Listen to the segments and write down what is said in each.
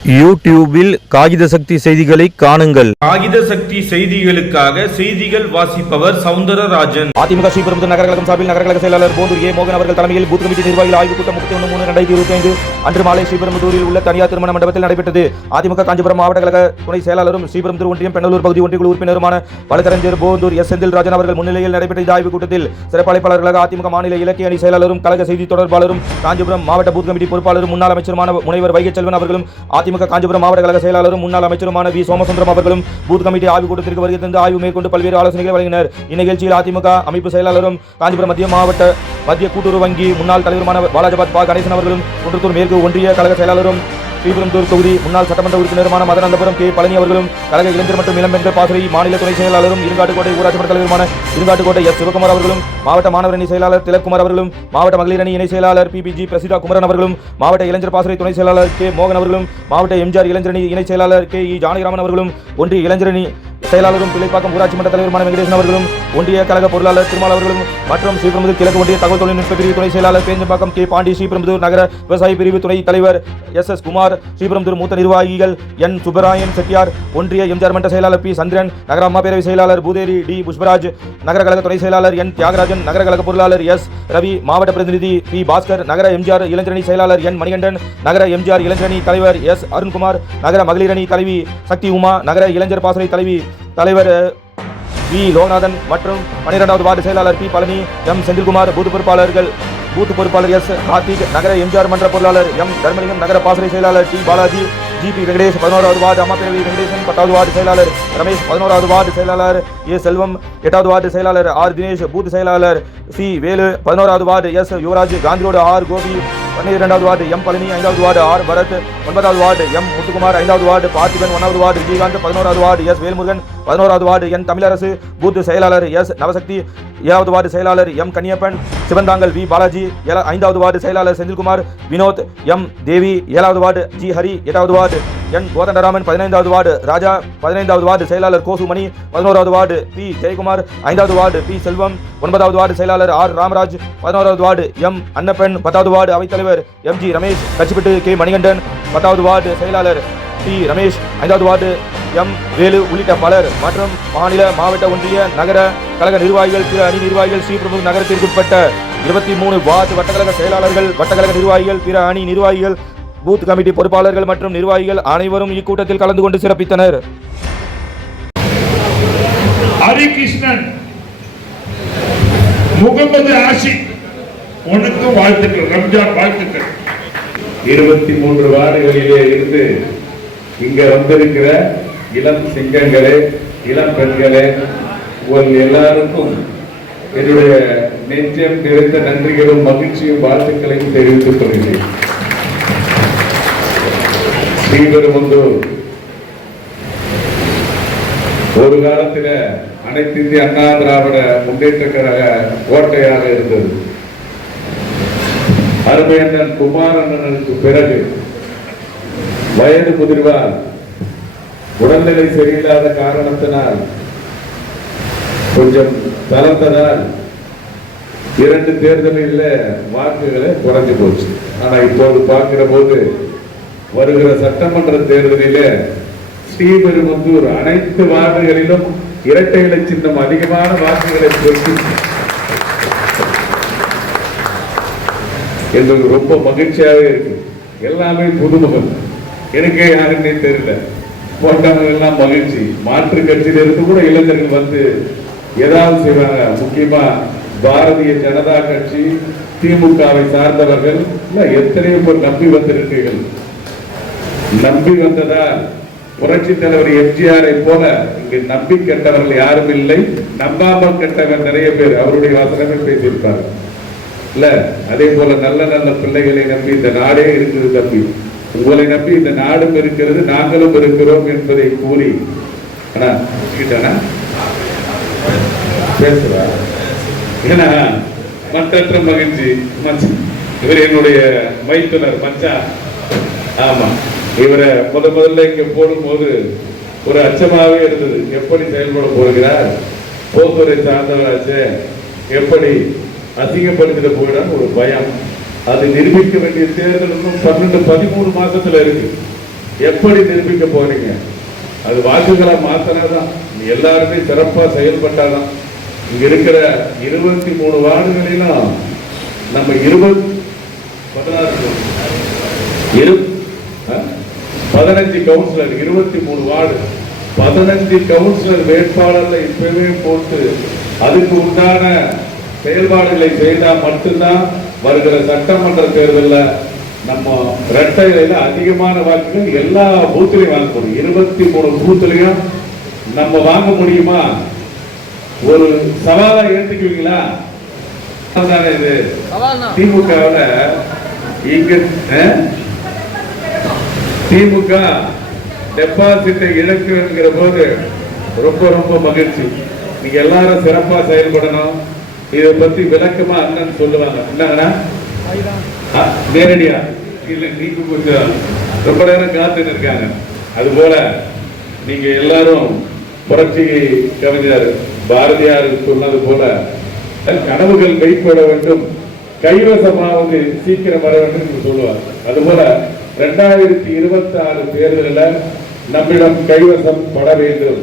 யூடியூபில் காகித சக்தி செய்திகளை காணுங்கள். காகித சக்தி செய்திகளுக்காக செய்திகள் வாசிப்பவர் சவுந்தரராஜன். அதிமுக ஸ்ரீபெரும்புதூர் நகர கழகம் சார்பில் நகர கழக செயலாளர் போந்தூர் ஏ மோகன் அவர்கள் தலைமையில் பூத் கமிட்டி நிர்வாகிகள் ஆய்வுக் கூட்டம் 31/3/2025 அன்று மாலை ஸ்ரீபெரும்புதூரில் உள்ள தனியார் திருமண மண்டபத்தில் நடைபெற்றது. அதிமுக காஞ்சிபுரம் மாவட்ட கழக துணை செயலாளரும் ஸ்ரீபெரும்புதூர் ஒன்றியம் பெண்ணலூர் பகுதி ஒன்றியக்குழு உறுப்பினருமான வழக்கறிஞர் போந்தூர் எஸ் செந்தில்ராஜன் அவர்கள் முன்னிலையில் நடைபெற்ற இந்த ஆய்வுக் கூட்டத்தில் சிறப்பு அழைப்பாளர்களாக அதிமுக மாநில இலக்கிய அணி செயலாளரும் கழக செய்தி தொடர்பாளரும் காஞ்சிபுரம் மாவட்ட பூத் கமிட்டி பொறுப்பாளரும் முன்னாள் அமைச்சருமான முனைவர் வைகை செல்வன் அவர்களும் அதிமுக காஞ்சிபுரம் மாவட்ட கழக செயலாளரும் முன்னாள் அமைச்சருமான வி சோமசுந்தரம் அவர்களும் பூத் கமிட்டி ஆய்வுக் கூட்டத்திற்கு வருகை தந்து ஆய்வு மேற்கொண்டு பல்வேறு ஆலோசனைகளை வழங்கினர். இந்நிகழ்ச்சியில் அதிமுக அமைப்பு செயலாளரும் காஞ்சிபுரம் மத்திய கூட்டுறவு வங்கி முன்னாள் தலைவருமான பாலாஜபாத் பா கணேசன் அவர்களும் குன்றத்தூர் மேற்கு ஒன்றிய கழக செயலாளரும் ஸ்ரீபெரும்புதூர் தொகுதி முன்னாள் சட்டமன்ற உறுப்பினருமான மதனந்தபுரம் கே பழனி அவர்களும் கழக இளைஞர் மற்றும் இளம்பெண்கள் பாசறை மாநில துணை செயலாளரும் இருங்காட்டுக்கோட்டை ஊராட்சி மன்ற தலைவருமான இருங்காட்டுக்கோட்டை எஸ் சிவகுமார் அவர்களும் மாவட்ட மாணவர் அணி செயலாளர் திலக்குமார் அவர்களும் மாவட்ட மகளிர் அணி இணை செயலாளர் பிபிஜி பிரசிதா குமரன் அவர்களும் மாவட்ட இளைஞர் பாசறை துணை செயலாளர் கே மோகன் அவர்களும் மாவட்ட எம்ஜிஆர் இளைஞரணி இணை செயலாளர் கே இ ஜானகிராமன் அவர்களும் ஒன்றிய இளைஞரணி செயலாளரும் பிள்ளைப்பாக்கம் ஊராட்சி மன்ற தலைவருமான வெங்கடேசன் அவர்களும் ஒன்றிய கழக பொருளாளர் திருமால் அவர்களும் மற்றும் ஸ்ரீபெரும்புதூர் கிழக்கு ஒன்றிய தகவல் தொழில்நுட்ப பிரிவு துணை செயலாளர் பேஞ்சம்பாக்கம் கே பாண்டி ஸ்ரீபெரும்புதூர் நகர விவசாய பிரிவு துணை தலைவர் எஸ் குமார் ஸ்ரீபெரும்புதூர் மூத்த நிர்வாகிகள் என் சுப்பராயன் செட்டியார் ஒன்றிய எம்ஜிஆர் மன்ற செயலாளர் பி சந்திரன் நகர அம்மா பேரவை செயலாளர் பூதேரி டி புஷ்பராஜ் நகர கழக துணை செயலாளர் என் தியாகராஜன் நகர கழக பொருளாளர் எஸ் ரவி மாவட்ட பிரதிநிதி பி பாஸ்கர் நகர எம்ஜிஆர் இளைஞரணி செயலாளர் என் மணிகண்டன் நகர எம்ஜிஆர் இளைஞரணி தலைவர் எஸ் அருண்குமார் நகர மகளிர் அணி தலைவி சக்தி உமா நகர இளைஞர் பாசறை தலைவர் வி லோகநாதன் மற்றும் 12வது வார்டு செயலாளர் P Palani M Senthilkumar booth பொறுப்பாளர் எஸ் கார்த்திக் நகர எம்ஜிஆர் மன்ற பொருளாளர் எம் தர்மலிங்கம் நகர பாசறை செயலாளர் டி பாலாஜி ஜிபி வெங்கடேஷ் 11வது வார்டு அம்மா பேரவை வெங்கடேசன் 10வது வார்டு செயலாளர் ரமேஷ் 11வது வார்டு செயலாளர் ஏ செல்வம் 8வது வார்டு செயலாளர் ஆர் தினேஷ் பூத் செயலாளர் சி வேலு 11வது வார்டு S Yuvaraj Gandhi road R Gopi 12வது வார்டு எம் பழனி 5வது வார்டு ஆர் பரத் 9வது வார்டு எம் முத்துக்குமார் 5வது வார்டு பார்த்திபன் 1வது வார்டு விஜயகாந்த் 11வது வார்டு எஸ் வேல்முருகன் 11வது வார்டு என் தமிழரசு பூத் செயலாளர் எஸ் நவசக்தி 7வது வார்டு செயலாளர் எம் கன்னியப்பன் சிவந்தாங்கல் வி பாலாஜி 5வது வார்டு செயலாளர் செந்தில்குமார் வினோத் எம் தேவி 7வது வார்டு ஜி ஹரி 8வது வார்டு என் கோதண்டராமன் 15வது வார்டு ராஜா 15வது வார்டு செயலாளர் கோசுமணி 11வது வார்டு பி ஜெயக்குமார் 5வது வார்டு பி செல்வம் 9வது வார்டு செயலாளர் ஆர் ராமராஜ் 11வது வார்டு எம் அன்னப்பன் 10வது வார்டு அவைத்தலைவர் M G Ramesh Kachipattu K Manikandan 10வது வார்டு செயலாளர் டி ரமேஷ் 5வது வார்டு எம் வேலு உள்ளிட்ட பலர் மற்றும் மாநில மாவட்ட ஒன்றிய நகர கழக நிர்வாகிகள் பிற அணி நிர்வாகிகள் ஸ்ரீபெரும்புதூர் நகரத்திற்குட்பட்ட 23 வார்டு வட்டக்கழக செயலாளர்கள் வட்டக்கழக நிர்வாகிகள் பிற அணி நிர்வாகிகள் பூத் கமிட்டி பொறுப்பாளர்கள் மற்றும் நிர்வாகிகள் அனைவரும் இக்கூட்டத்தில் கலந்து கொண்டு சிறப்பித்தனர். ஹரிகிருஷ்ணன் முகமது ஆஷிக் உனக்கு வாழ்த்துக்கள், ரம்ஜான் வாழ்த்துக்கள். 23 வார்டுகளிலே இருந்து இங்க வந்திருக்கிற இளம் சிங்கங்களே, இளம் பெண்களே, உங்கள் எல்லாருக்கும் என்னுடைய நெஞ்சம் நிறைந்த நன்றிகளும் மகிழ்ச்சியும் வாழ்த்துக்களையும் தெரிவித்துக் கொள்கிறேன். ஸ்ரீபெரும்புதூர் ஒரு காலத்தில் அனைத்து இந்திய அண்ணா திராவிட முன்னேற்ற கழக கோட்டையாக இருந்தது. அருமையண்ணன் குமாரண்ணனுக்கு பிறகு வயது முதிர்வால் உடல்நிலை சரியில்லாத காரணத்தினால் கொஞ்சம் தளர்ந்ததால் 2 தேர்தலில் வாக்குகளை குறைஞ்சு போச்சு. ஆனா இப்போது பார்க்கிற போது வருகிற சட்டமன்ற தேர்தலில் ஸ்ரீபெரும்புதூர் அனைத்து வார்டுகளிலும் இரட்டை இலை சின்னம் அதிகமான வாக்குகளை பெற்று என்பது ரொம்ப மகிழ்ச்சியாக இருக்கு. எல்லாமே புதுமுகம், எனக்கே யாருன்னே தெரியல, போட்டவங்க எல்லாம் மகிழ்ச்சி. மாற்று கட்சியில இருந்து கூட இளைஞர்கள் வந்து ஏதாவது செய்வாங்க. முக்கியமா பாரதிய ஜனதா கட்சி, திமுகவை சார்ந்தவர்கள் எத்தனையோ பேர் நம்பி வந்திருக்கீர்கள். நம்பி வந்ததால் புரட்சி தலைவர் எம்ஜிஆரை போல இங்கு நம்பி கெட்டவர்கள் யாரும் இல்லை, நம்பாமல் கெட்டவர் நிறைய பேர் அவருடைய வசனமே பேசியிருப்பாங்க இல்ல. அதே போல நல்ல நல்ல பிள்ளைகளை நம்பி இந்த நாடே இருக்குது தம்பி, உங்களை நம்பி இந்த நாடும் இருக்கிறது, நாங்களும் இருக்கிறோம் என்பதை கூறி பேசுவா. ஏன்னா மற்ற மகிழ்ச்சி, இவர் என்னுடைய மைத்துனர் மச்சா. ஆமா, இவரை முதல்ல இங்க போடும்போது ஒரு அச்சமாவே இருந்தது. எப்படி செயல்பட போகிறார், போக்குவரை சார்ந்தவராச்சு, எப்படி அசிங்கப்படுத்திட போயிடான்னு ஒரு பயம். அதை நிரூபிக்க வேண்டிய தேர்தல் இன்னும் 12-13 மாசத்துல இருக்கு. எப்படி நிரூபிக்க போறீங்க? அது வாக்குகளை மாத்தினாதான், எல்லாருமே சிறப்பா செயல்பட்டாதான். இங்க இருக்கிற 23 வார்டுகளிலும் நம்ம 15 கவுன்சிலர், 23 வார்டு, 15 கவுன்சிலர் வேட்பாளர்ல இப்பவே போட்டு அதுக்கு உண்டான செயல்பாடுகளை செய்தால் மட்டும்தான் வருகிற சட்டமன்ற தேர்தலில் நம்ம இரட்டை இலையில அதிகமான வாக்குகள் எல்லா பூத்திலையும் வாங்க முடியும். 23 பூத்திலையும் நம்ம வாங்க முடியுமா? ஒரு சவாலா ஏற்றுக்குவீங்களா? இது திமுகவில் இங்க திமுக டெபாசிட்டை இழக்குங்கிற போது ரொம்ப ரொம்ப மகிழ்ச்சி. நீங்க எல்லாரும் சிறப்பா செயல்படணும். இதை பத்தி விளக்கமா அண்ணன் சொல்லுவாங்க. என்னங்கன்னா நேரடியா இல்ல, நீங்க கொஞ்சம் ரொம்ப நேரம் காத்துட்டு இருக்காங்க. அது போல நீங்க எல்லாரும் புரட்சி கவிஞர் பாரதியார் சொன்னது போல கனவுகள் கைப்பட வேண்டும், கைவசமாவது சீக்கிரம் வர வேண்டும் சொல்லுவாங்க. அதுபோல 2026 தேர்தலில் நம்மிடம் கைவசம் பட வேண்டும்,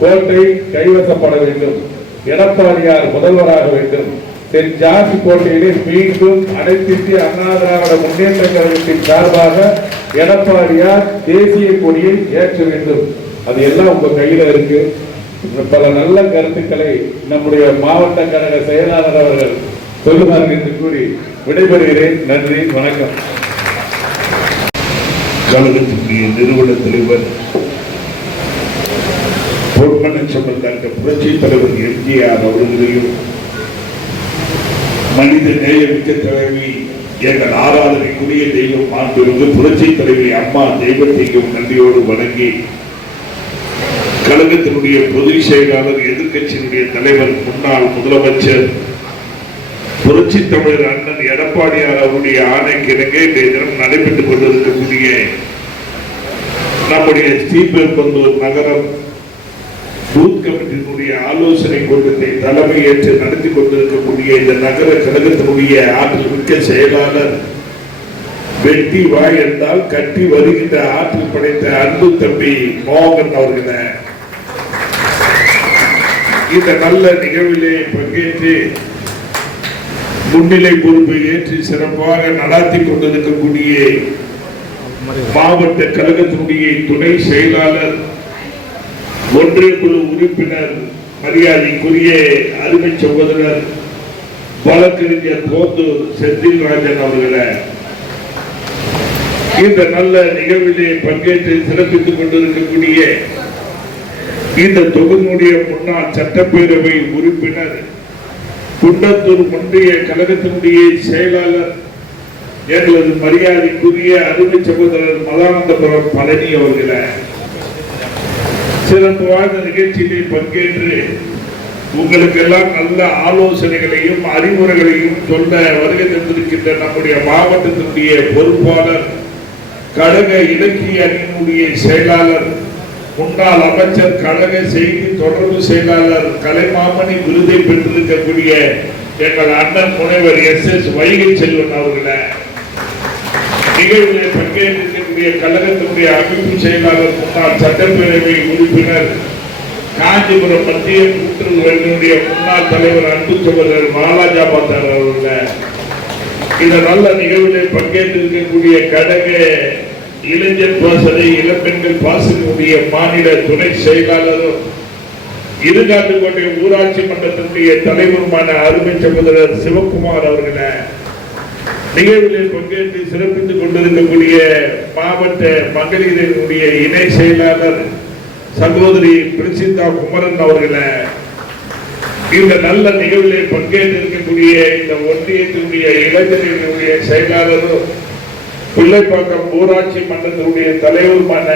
கோட்டை கைவசப்பட வேண்டும், எடப்பாடியார் முதல்வராக வேண்டும். சென்ட் ஜார்ஜ் கோட்டையிலே மீண்டும் அனைத்து இந்திய அண்ணா திராவிட முன்னேற்ற கழகத்தின் சார்பாக எடப்பாடியார் தேசிய கொடியை ஏற்ற வேண்டும். அது எல்லாம் உங்க கையில இருக்கு. பல நல்ல கருத்துக்களை நம்முடைய மாவட்ட கழக செயலாளர் அவர்கள் சொல்லுவார்கள் என்று கூறி விடைபெறுகிறேன். நன்றி, வணக்கம். கழகத்தினுடைய நிறுவன தலைவர் பொன்மனச்செம்மல் டாக்டர் புரட்சி தலைவர் எம்ஜிஆர் அவர்களையும், மனித நேயமிக்க தலைவி எங்கள் ஆராதனைக்குரிய தெய்வம் மாண்புமிகு புரட்சி தலைவி அம்மா தெய்வத்தையும் நன்றியோடு வணங்கி, கழகத்தினுடைய பொதுச் செயலாளர், எதிர்கட்சியினுடைய தலைவர், முன்னாள் முதலமைச்சர் புரட்சி தமிழர் அண்ணன் எடப்பாடியார் அவருடைய ஆணைக்கு இணங்க இன்றைய தினம் நடைபெற்றுக் கொண்டிருக்கக்கூடிய நம்முடைய ஸ்ரீபெரும்புதூர் நகரம் பூத் கமிட்டியினுடைய ஆலோசனை கூட்டத்தை தலைமை ஏற்று நடத்தி கொண்டிருக்கக்கூடிய இந்த நகர கழகத்தினுடைய ஆற்றல் மிக்க செயலாளர், வெட்டி வாய் என்றால் கட்டி வருகின்ற ஆற்றல் படைத்த அன்பு தம்பி மோகன் அவர்களை இந்த நல்ல நிகழ்விலே பங்கேற்று முன்னிலை பொறுப்பை ஏற்று சிறப்பாக நடாத்தி கொண்டிருக்கக்கூடிய மாவட்ட கழகத்தினுடைய துணை செயலாளர், ஒன்றிய குழு உறுப்பினர், மரியாதைக்குரிய அருமை சகோதரர் வழக்கறிஞர் கோத்தூர் செந்தில்ராஜன் அவர்களை இந்த நல்ல நிகழ்விலே பங்கேற்று சிறப்பித்துக் கொண்டிருக்கக்கூடிய இந்த தொகுதியினுடைய முன்னாள் சட்டப்பேரவை உறுப்பினர், குண்டத்தூர் ஒன்றிய கழகத்தினுடைய செயலாளர், எங்களது மரியாதைக்குரிய அருமை சகோதரர் மதானந்தபுரம் பழனி அவர்களை சிறப்பு வாய்ந்த நிகழ்ச்சியிலே பங்கேற்று உங்களுக்கு எல்லாம் நல்ல ஆலோசனைகளையும் அறிவுரைகளையும் சொல்ல வருகை தந்திருக்கின்ற நம்முடைய மாவட்டத்தினுடைய பொறுப்பாளர், கழக இலக்கிய அணியினுடைய செயலாளர், முன்னாள் அமைச்சர், கழக செய்தி தொடர்பு செயலாளர், கலைமாமணி விருதை பெற்றிருக்கக்கூடிய எங்கள் அண்ணன் முனைவர் SS வைகை செல்வன் அவர்களை, நிகழ்வில் பங்கேற்றிருக்கக்கூடிய கழகத்தினுடைய அமைப்பு செயலாளர், முன்னாள் சட்டப்பேரவை உறுப்பினர், காஞ்சிபுரம் மத்திய கூட்டுறவு வங்கியினுடைய முன்னாள் தலைவர் அன்பு சகோதரர் மகாராஜா பாத்தார் அவர்களை, இந்த நல்ல நிகழ்வில் பங்கேற்றிருக்கக்கூடிய கழக இளைஞர் பாசறை, இளம்பெண்கள் பாசறையுடைய மாநில துணை செயலாளரும், இருகாட்டுக்கோட்டை ஊராட்சி மன்றத்தினுடைய தலைவருமான அருமை சகோதரர் சிவகுமார் அவர்களை, நிகழ்வில் பங்கேற்று சிறப்பித்துக் கொண்டிருக்கக்கூடிய மாவட்ட மகளிரினுடைய இணை செயலாளர் சகோதரி பிரசித்தா குமரன் அவர்களை, இந்த நல்ல நிகழ்வில் பங்கேற்றிருக்கக்கூடிய இந்த ஒன்றியத்தினுடைய இளைஞர்களுடைய செயலாளரும், பிள்ளைப்பாக்கம் ஊராட்சி மன்றத்தினுடைய தலைவருமான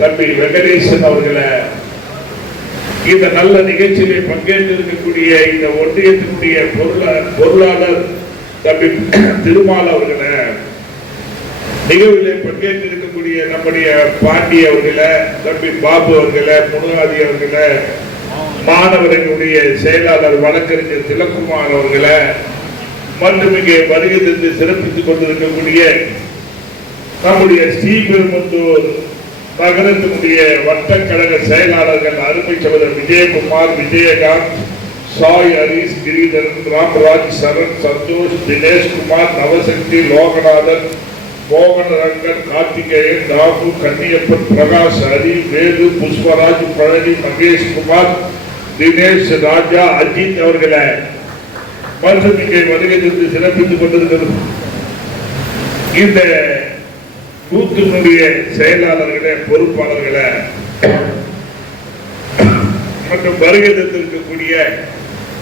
தம்பி வெங்கடேசன் அவர்களை, இந்த நல்ல நிகழ்ச்சியிலே பங்கேற்றிருக்கக்கூடிய இந்த ஒன்றியத்தினுடைய பொருளாளர் தம்பி திருமால் அவர்களை, நிகழ்விலே பங்கேற்றிருக்கக்கூடிய நம்முடைய பாண்டி அவர்களை, தம்பி பாபு அவர்களை, முனுகாதி அவர்களை, மாணவர்களுடைய செயலாளர் வழக்கறிஞர் திலக்குமார் அவர்களை, மற்றும் இங்கே வருகை தந்து சிறப்பித்துக் கொண்டிருக்கக்கூடிய நம்முடைய ஸ்ரீபெரும்புதூர் நகரத்தினுடைய வட்டக்கழக செயலாளர்கள் அருமை சகோதரர் விஜயகுமார், விஜயகாந்த், சாய், ஹரிஸ், கிரிதரன், ராம்ராஜ், சரண், சந்தோஷ், தினேஷ்குமார், நவசக்தி, லோகநாதன், மோகனரங்கன், கார்த்திகேயன், ராகு, கன்னியப்பன், பிரகாஷ், ஹரி, வேலு, புஷ்பராஜ், பழனி, மகேஷ்குமார், தினேஷ், ராஜா, அஜித் அவர்களை மற்றும் இங்கே வருகை தந்து சிறப்பித்துக் கொண்டிருக்கிறது. இந்த பூத்தினுடைய செயலாளர்களே, பொறுப்பாளர்களே மற்றும் வருகை தந்திருக்கக்கூடிய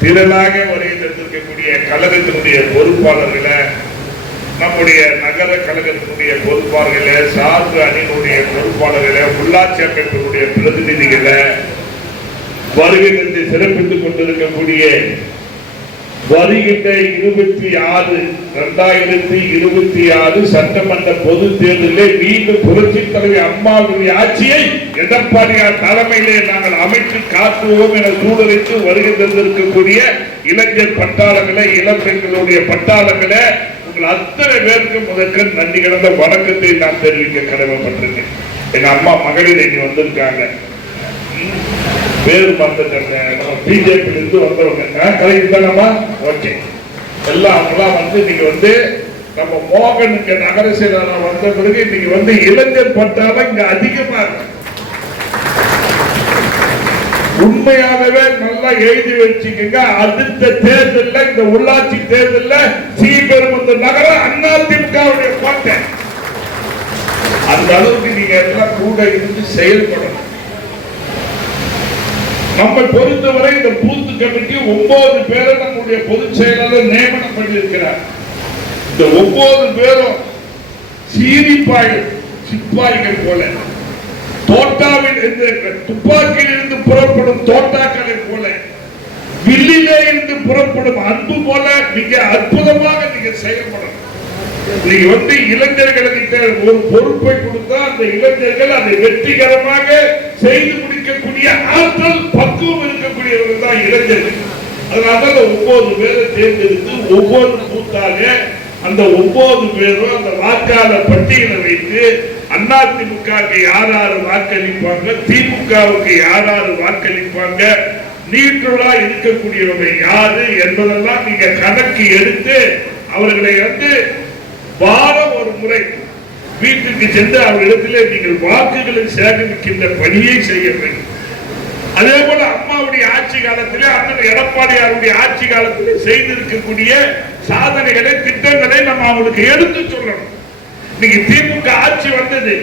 திரளாக வருகை தந்திருக்கக்கூடிய கழகத்தினுடைய பொறுப்பாளர்களே, நம்முடைய நகர கழகத்தினுடைய பொறுப்பாளர்களே, சார்பு அணியினுடைய பொறுப்பாளர்களே, உள்ளாட்சி அமைப்பினுடைய பிரதிநிதிகளே, வருகை தந்து சிறப்பித்துக் கொண்டிருக்கக்கூடிய வருகின்ற 26/2026 சட்டமன்ற பொது தேர்தலில் மீண்டும் புரட்சி தலைவி அம்மாவுடைய ஆட்சியை எடப்பாடியார் தலைமையிலே நாங்கள் அமைத்து காட்டுவோம் என சூழலிட்டு வருகை தந்திருக்கக்கூடிய இளைஞர் பட்டாளங்களே, இளம் பெண்களுடைய பட்டாளங்களே, உங்கள் அத்தனை பேருக்கு முதற்க நன்றி கலந்த வணக்கத்தை நான் தெரிவிக்க கடமைப்பட்டிருக்கேன். எங்க அம்மா மகளிர் இங்க வந்திருக்காங்க, பேர் பிஜேபி இருந்து வந்தவங்க கலைக்கு தானம்மா. ஓகே, எல்லாம் அவங்களாம் வந்து நீங்க வந்து நம்ம மோகனுக்கு நகர செயலாளர் வந்த பிறகு இன்னைக்கு வந்து இளைஞர் பட்டாலும் இங்க அதிகமா இருக்கு. உண்மையாகவே நல்லா எழுதி வச்சுக்கோங்க. அடுத்த தேர்தலில், இந்த உள்ளாட்சி தேர்தலில் ஸ்ரீபெரும்புதூர் நகரம் அதிமுகவுடைய கோட்டை. அந்த அளவுக்கு நீங்க எல்லாம் கூட இருந்து செயல்படணும். நம்மை பொறுத்தவரை இந்த பூத் கமிட்டி 9 பேரை நம்முடைய பொதுச் செயலாளர் நியமனம் பண்ணியிருக்கிறார். இந்த 9 பேரும் சிப்பாய்கள் போல, தோட்டாவில் துப்பாக்கியில் இருந்து புறப்படும் தோட்டாக்களை போல, வில்லிலே இருந்து புறப்படும் அன்பு போல மிக அற்புதமாக நீங்க செயல்படணும். நீங்க வந்து இளைஞர்களுக்கு ஒரு பொறுப்பை கொடுத்தா அந்த இளைஞர்கள் அதை வெற்றிகரமாக செய்து முடிக்கக்கூடிய ஆற்றல், பக்குவம் இருக்கக்கூடியவர்கள் தான் இளைஞர்கள். அதனால 9 பேரை தேர்ந்தெடுத்து ஒவ்வொரு பூத்தாக அந்த 9 பேரும் அந்த வாக்காளர் பட்டியலை வைத்து அதிமுகவுக்கு யார் வாக்களிப்பாங்க, திமுகவுக்கு யார் வாக்களிப்பாங்க, நீட்டுலா இருக்கக்கூடியவங்க யாரு என்பதெல்லாம் நீங்க கணக்கு எடுத்து அவர்களை வந்து வாரம் ஒரு முறை வீட்டுக்கு சென்று அவரிடத்திலே நீங்கள் வாக்குகளை சேகரிக்கின்ற பணியை செய்ய வேண்டும். அதே போல அம்மாவுடைய ஆட்சி காலத்திலே, அண்ணன் எடப்பாடியாருடைய ஆட்சி காலத்திலே செய்திருக்கக்கூடிய சாதனைகளை, திட்டங்களை நம்ம அவங்களுக்கு எடுத்து சொல்லணும். இன்னைக்கு திமுக ஆட்சி வந்தது,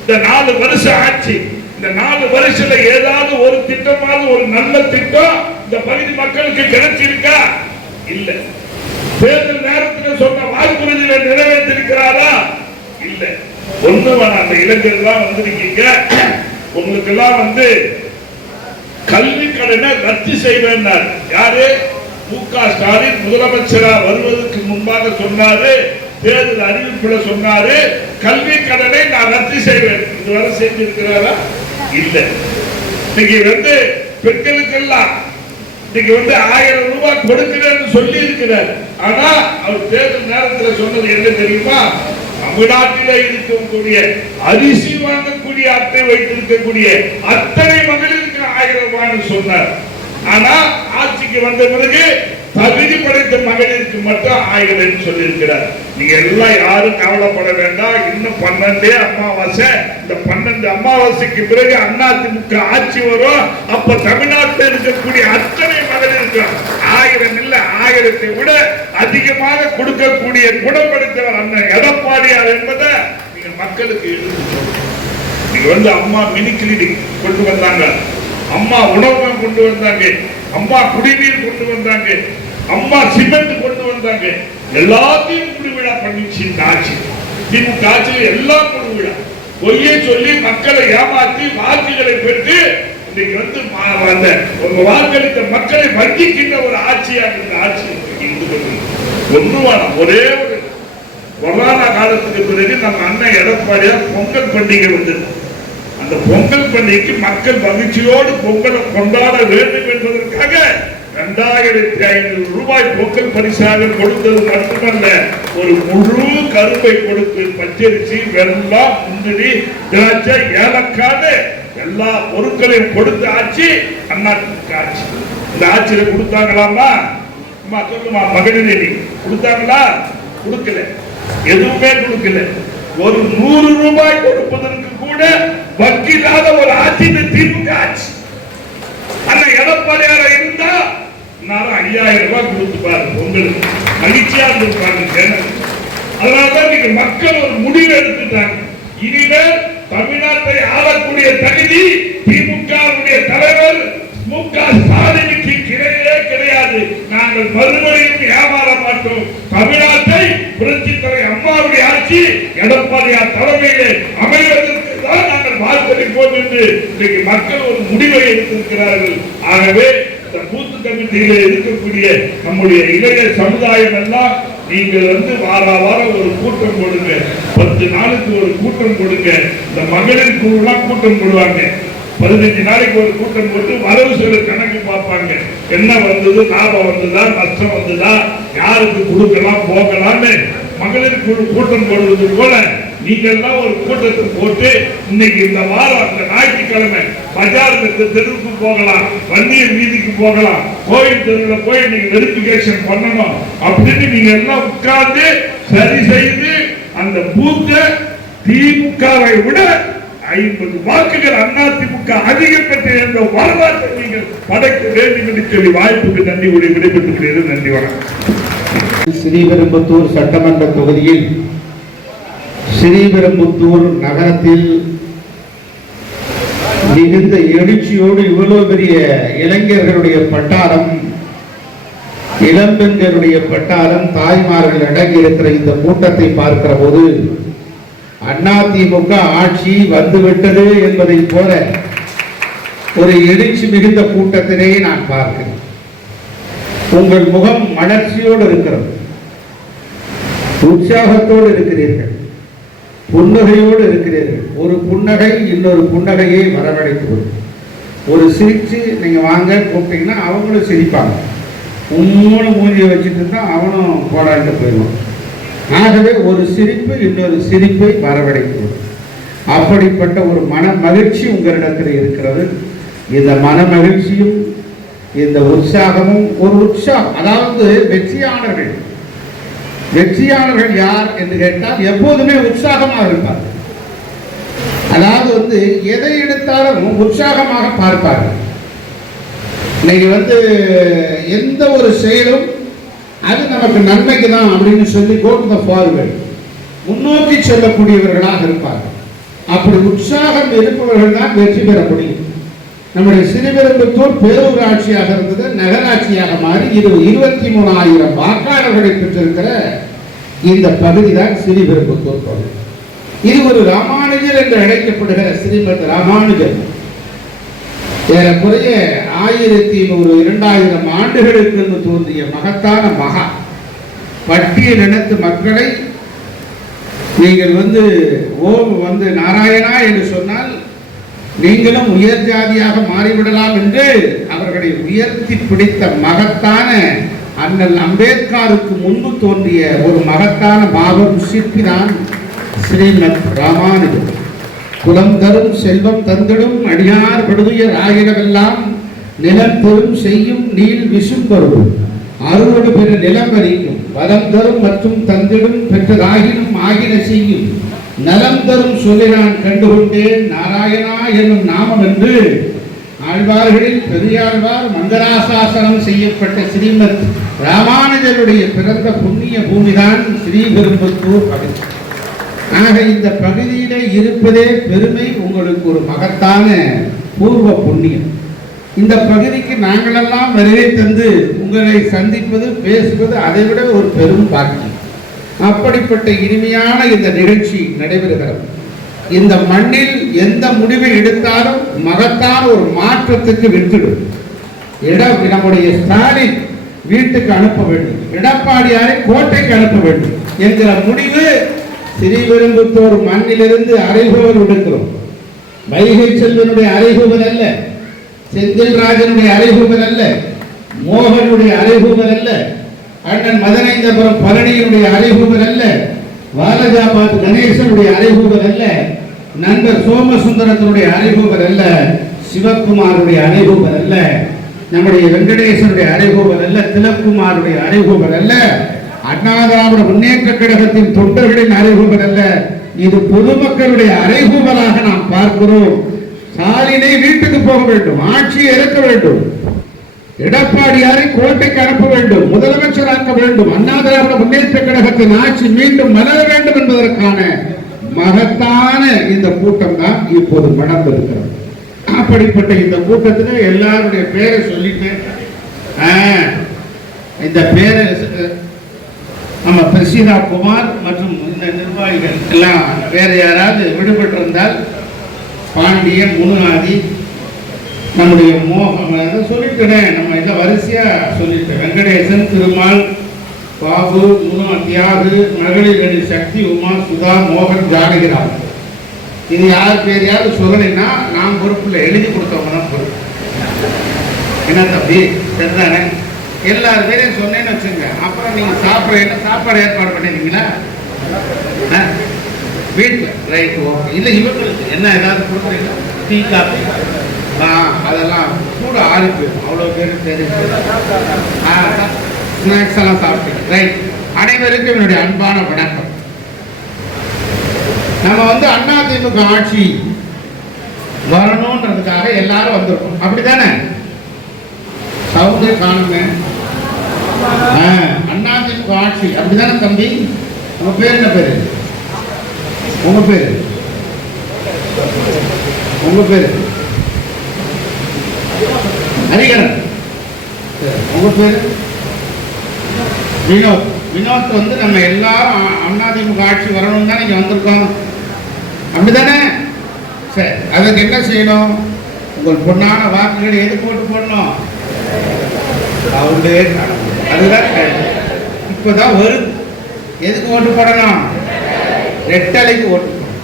இந்த 4 வருஷ ஆட்சி. இந்த 4 வருஷத்துல ஏதாவது ஒரு திட்டமாவது, ஒரு நல்ல திட்டம் இந்த பகுதி மக்களுக்கு கிடைச்சிருக்கா? இல்ல. தேர்தல் நேரத்தில் சொன்ன வாக்குறுதிகளை நிறைவேற்றிருக்கிறாரா? இல்ல. ஒண்ணு வேணாம். அந்த இளைஞர்கள் வந்திருக்கீங்க, உங்களுக்கு எல்லாம் வந்து கல்வி கடனை ரத்து செய்வேன். யாரு? மு.க. ஸ்டாலின் முதலமைச்சரா வருவதற்கு முன்பாக சொன்னாரு, தேர்தல் அறிவிப்புல சொன்னாரு, கல்வி கடனை நான் ரத்து செய்வேன். இதுவரை செஞ்சிருக்கிறாரா? இல்ல. இன்னைக்கு வந்து பெண்களுக்கெல்லாம் இன்னைக்கு வந்து 1000 ரூபாய் கொடுக்கிறேன்னு சொல்லி இருக்கிறார். ஆனா அவர் தேர்தல் நேரத்தில் சொன்னது என்ன தெரியுமா? தமிழ்நாட்டிலே இருக்கக்கூடிய அரிசி வாங்கக்கூடிய அட்டை வைத்திருக்கக்கூடிய அத்தனை மகளிருக்கு 1000 ரூபாய் சொன்னார். ஆனா ஆட்சிக்கு வந்த பிறகு தகுதி படைத்த மகளிருக்கு மட்டும் 1000 சொல்லி இருக்கிறார். நீங்க எல்லாம் யாரும் கவலைப்பட வேண்டாம். இன்னும் 12 அமாவாசை. இந்த 12 அமாவாசைக்கு பிறகு அதிமுக ஆட்சி வரும். அப்ப தமிழ்நாட்டில் இருக்கக்கூடிய அத்தனை மகளிருக்கு 1000 இல்ல, 1000 விட அதிகமாக கொடுக்கக்கூடிய குணப்படுத்தவர் அண்ணன் எடப்பாடியார் என்பதை நீங்க மக்களுக்கு எடுத்து சொல்லணும். நீங்க வந்து அம்மா மினி கிளினிக் கொண்டு வந்தாங்க, அம்மா உணவகம் கொண்டு வந்தாங்க, அம்மா குடிநீர் கொண்டு வந்தாங்க, அம்மா சிமெண்ட் கொண்டு வந்தாங்க. எல்லாத்தையும் குடிவிழா பண்ணிச்சு இந்த ஆட்சி. திமுக ஆட்சியில் எல்லாம் குடிவிழா. பொய்யை சொல்லி மக்களை ஏமாற்றி வாக்குகளை பெற்று இன்னைக்கு வந்து உங்க வாக்களித்த மக்களை வஞ்சிக்கின்ற ஒரு ஆட்சியாக இந்த ஆட்சி இருந்து கொண்டு ஒண்ணு வேணாம். ஒரே ஒரு கொரோனா காலத்துக்கு பிறகு நம்ம அண்ணன் எடப்பாடியார் பொங்கல் பண்டிகை வந்தது. அந்த பொங்கல் பண்டிகைக்கு மக்கள் மகிழ்ச்சியோடு பொங்கலை கொண்டாட வேண்டும் என்பதற்காக 2500 ரூபாய் பொங்கல் பரிசாக கொடுத்தது மட்டுமல்ல, ஒரு முழு கரும்பை கொடுத்து பச்சரிசி, வெல்லம், முந்திரி, திராட்சை, ஏலக்காய் எல்லா பொருட்களையும் கொடுத்து ஆட்சி அண்ணா ஆட்சி. இந்த ஆட்சியில கொடுத்தாங்களாமா? சொல்லுமா மகளிர் கொடுத்தாங்களா? கொடுக்கல, எதுவுமே கொடுக்கல. ஒரு 100 ரூபாய் கொடுப்பதற்கு கூட வக்கில்லாத ஒரு ஆட்சி திமுக ஆட்சி. அந்த எடப்பாடியார இருந்தா 5000 ரூபாய் கொடுத்துப்பாரு உங்களுக்கு, மகிழ்ச்சியா இருந்திருப்பாங்க. அதனாலதான் இன்னைக்கு மக்கள் ஒரு முடிவு எடுத்துட்டாங்க. இனிமேல் தமிழ்நாட்டை ஆளக்கூடிய தகுதி திமுக தலைவர் மு.க. ஸ்டாலினுக்கு கிடையாது. நாங்கள் மறுபடியும் ஏமாற மாட்டோம். தமிழ்நாட்டை புரட்சி தலைவர் அம்மாவுடைய ஆட்சி எடப்பாடியார் தலைமையிலே அமைவதற்கு தான் நாங்கள் வாக்களிப்போம் என்று இன்றைக்கு மக்கள் ஒரு முடிவை எடுத்திருக்கிறார்கள். ஆகவே இந்த பூத்து கமிட்டியில இருக்கக்கூடிய நம்முடைய இளைய சமுதாயம் எல்லாம் நீங்கள் வாரம் ஒரு கூட்டம் போடுங்க, 10 நாளுக்கு ஒரு கூட்டம் கொடுங்க. இந்த மகளிர் குழு கூட்டம் போடுவாங்க, 15 நாளைக்கு ஒரு கூட்டம் போட்டு வரவு செலவு கணக்கு பார்ப்பாங்க. என்ன வந்தது, லாபம் வந்ததா, நஷ்டம் வந்ததா, யாருக்கு கொடுக்கலாம் போகலாம்னு மகளிர் குழு கூட்டம் போடுவது போல நீங்கள்லாம் ஒரு கூட்டத்தை போட்டு இன்னைக்கு இந்த வாரம் அந்த ஞாயிற்றுக்கிழமை பஜார் தெருவுக்கு போகலாம், வன்னியர் வீதிக்கு போகலாம், கோயில் தெருவில் போய் இன்னைக்கு வெரிபிகேஷன் பண்ணணும் அப்படின்னு நீங்க எல்லாம் உட்கார்ந்து சரி செய்து அந்த பூத்தை திமுகவை விட 50 வாக்குகள் அதிமுக அதிகம் பெற்ற என்ற வரலாற்றை நீங்கள் படைக்க வேண்டும் என்று சொல்லி வாய்ப்புக்கு நன்றி விடைபெற்றுக் நன்றி. வணக்கம். ஸ்ரீபெரும்புத்தூர் சட்டமன்ற தொகுதியில் ஸ்ரீபெரும்புத்தூர் நகரத்தில் மிகுந்த எழுச்சியோடு இவ்வளவு பெரிய இளைஞர்களுடைய பட்டாளம், இளம்பெண்களுடைய பட்டாளம், தாய்மார்கள் அடங்கி இருக்கிற இந்த கூட்டத்தை பார்க்கிற போது அதிமுக ஆட்சி வந்துவிட்டது என்பதை போல ஒரு எழுச்சி மிகுந்த கூட்டத்திலே நான் பார்க்கிறேன். உங்கள் முகம் மலர்ச்சியோடு இருக்கிறது, உற்சாகத்தோடு இருக்கிறீர்கள், புன்னகையோடு இருக்கிறீர்கள். ஒரு புன்னகை இன்னொரு புன்னகையை வரவழைத்து ஒரு சிரிச்சு நீங்க வாங்க கூப்பிட்டீங்கன்னா அவங்களும் சிரிப்பாங்க. உம்மோடு மூஞ்சியை வச்சுட்டு இருந்தா அவனும் போராட்டு போயிடுவான். ஆகவே ஒரு சிரிப்பு இன்னொரு சிரிப்பை வரவழைத்து அப்படிப்பட்ட ஒரு மன மகிழ்ச்சி உங்களிடத்தில் இருக்கிறது. இந்த மன மகிழ்ச்சியும் இந்த உற்சாகமும் ஒரு உற்சாகம், அதாவது வெற்றியாளர்கள் யார் என்று கேட்டால் எப்போதுமே உற்சாகமாக இருப்பார். அதாவது எதை எடுத்தாலும் உற்சாகமாக பார்ப்பார்கள். இன்னைக்கு எந்த ஒரு செயலும் அது நமக்கு நன்மைக்கு தான் அப்படின்னு சொல்லி கோ டு தி ஃபார்வர்ட், முன்னோக்கி செல்லக்கூடியவர்களாக இருப்பார்கள். அப்படி உற்சாகம் இருப்பவர்கள் தான் வெற்றி பெற முடியும். நம்முடைய ஸ்ரீபெரும்புத்தூர் பேரூராட்சியாக இருந்தது நகராட்சியாக மாறி 23,000 வாக்காளர்களை பெற்றிருக்கிற இந்த பகுதி தான் ஸ்ரீபெரும்புத்தூர் பகுதி. இது ஒரு ராமானுஜர் என்று அழைக்கப்படுகிற ஸ்ரீமத் ராமானுஜர் ஏறக்குறைய 1100-2000 ஆண்டுகளுக்கு தோன்றிய மகத்தான மகா பட்டியலினத்து மக்களை நீங்கள் நாராயணா என்று சொன்னால் நீங்களும் உயர் ஜாதியாக மாறிவிடலாம் என்று அவர்களை உயர்த்தி பிடித்த மகத்தான அண்ணல் அம்பேத்கருக்கு முன்பு தோன்றிய ஒரு மகத்தான மாபெரும் சிற்பிதான் ஸ்ரீமத் ராமானுஜர். குலம் தரும் செல்வம் தந்திடும் அடியார் படுதுயர் ஆகிடவெல்லாம் நிலம் பெரும் செய்யும் நீள் விசும்பரும் அறுவடு பெற நிலம் வரிக்கும் வரம் தரும் மற்றும் தந்திடும் பெற்றதாகினும் ஆகின செய்யும் நலம் தரும் சொல்லி நான் கண்டுகொண்டேன் நாராயணா என்னும் நாமம் என்று ஆழ்வார்களில் பெரியாழ்வார் மங்களாசாசனம் செய்யப்பட்ட ஸ்ரீமத் ராமானுஜருடைய பிறந்த புண்ணிய பூமிதான் ஸ்ரீபெரும்புத்தூர் பகுதி. ஆக இந்த பகுதியிலே இருப்பதே பெருமை, உங்களுக்கு ஒரு மகத்தான பூர்வ புண்ணியம். இந்த பகுதிக்கு நாங்களெல்லாம் வருகை தந்து உங்களை சந்திப்பது பேசுவது அதைவிட ஒரு பெரும் பாக்கியம். அப்படிப்பட்ட இனிமையான இந்த நிகழ்ச்சி நடைபெறுகிறது. இந்த மண்ணில் எந்த முடிவை எடுத்தாலும் மகத்தான ஒரு மாற்றத்துக்கு விட்டுடும். நம்முடைய ஸ்டாலின் வீட்டுக்கு அனுப்ப வேண்டும், எடப்பாடியாரை கோட்டைக்கு அனுப்ப வேண்டும் என்கிற முடிவு ஸ்ரீபெரும்புத்தூர் மண்ணிலிருந்து அறைகூவல் விடுக்கிறோம். வைகை செல்வனுடைய அறைகூவல் அல்ல, செந்தில்ராஜனுடைய அறைகூவல் அல்ல, மோகனுடைய அறைகூவல் அல்ல, அண்ணன் மதனைந்தபுரம் பழனியினுடைய அறைகூவல் அல்ல, வாலஜாபாத் கணேசனுடைய அறைகூவல் அல்ல, நண்பர் சோமசுந்தரத்தினுடைய அறைகூவல் அல்ல, சிவகுமாருடைய அறைகூவல் அல்ல, நம்முடைய வெங்கடேசனுடைய அறைகூவல் அல்ல, திலக்குமாருடைய அறைகூவல் அல்ல, அண்ணா திராவிட முன்னேற்ற கழகத்தின் தொண்டர்களின் அறைகூவல் அல்ல. இது பொதுமக்களுடைய அறைகூவலாக நாம் பார்க்கிறோம். ஸ்டாலினை வீட்டுக்கு போக வேண்டும், ஆட்சியை இறக்க வேண்டும், எடப்பாடியாரை கோட்டைக்கு அனுப்ப வேண்டும், முதலமைச்சராக்க வேண்டும், அண்ணா திராவிட முன்னேற்ற கழகத்தின் ஆட்சி மீண்டும் மலர வேண்டும் என்பதற்கான மகத்தான இந்த கூட்டம் தான் இப்போது நடந்திருக்கிறது. அப்படிப்பட்ட இந்த கூட்டத்தில் எல்லாருடைய பேரை சொல்லிட்டு இந்த பேரை நம்ம பிரசீதா குமார் மற்றும் இந்த நிர்வாகிகள் எல்லாம் வேற யாராவது விடுபட்டிருந்தால் பாண்டியன், முனுஆதி, நம்முடைய மோகம் சொல்லிட்டேன். நம்ம இந்த வரிசையா சொல்லிட்டேன். வெங்கடேசன், திருமால், பாபு, தியாகு, மகளிர் அணி சக்தி, உமா, சுதா, மோகன், ஜானகிராம். இது யார் பேரையாவது சொல்லலைன்னா நான் பொறுப்பில் எழுதி கொடுத்தவங்க தான் பொறுப்பு. என்ன தம்பி சரிதானே? எல்லார் பேரையும் சொன்னேன்னு வச்சுங்க. அப்புறம் நீங்க சாப்பாடு ஏற்பாடு பண்ணிருக்கீங்களா வீட்டில்? Right, okay. இல்லை இவங்களுக்கு என்ன ஏதாவது கொடுக்குறீங்களா? டீ, காஃபி அதெல்லாம் கூட ஆறி போயிடும். அவ்வளோ பேருக்கு தெரிஞ்சு ஸ்நாக்ஸ் எல்லாம் சாப்பிட்டீங்க. ரைட். அனைவருக்கும் என்னுடைய அன்பான வணக்கம். நம்ம அதிமுக ஆட்சி வரணும்ன்றதுக்காக எல்லாரும் வந்திருக்கோம். அப்படித்தானே? சவுண்டே காணுங்க. அதிமுக ஆட்சி அப்படித்தானே தம்பி? உங்க பேர் என்ன பேரு? உங்க பேரு ஹரிகரன். உங்க பேரு வினோத். வினோத் நம்ம எல்லாரும் அதிமுக ஆட்சி வரணும் தான் இங்க வந்திருக்கோம். அப்படித்தானே? சரி, அதுக்கு என்ன செய்யணும்? உங்கள் பொன்னான வாக்குகளை எதுக்கு ஓட்டு போடணும்? அதுதான் இப்பதான் வருது. எதுக்கு ஓட்டு போடணும்? ரெட்டலைக்கு ஓட்டு போடணும்.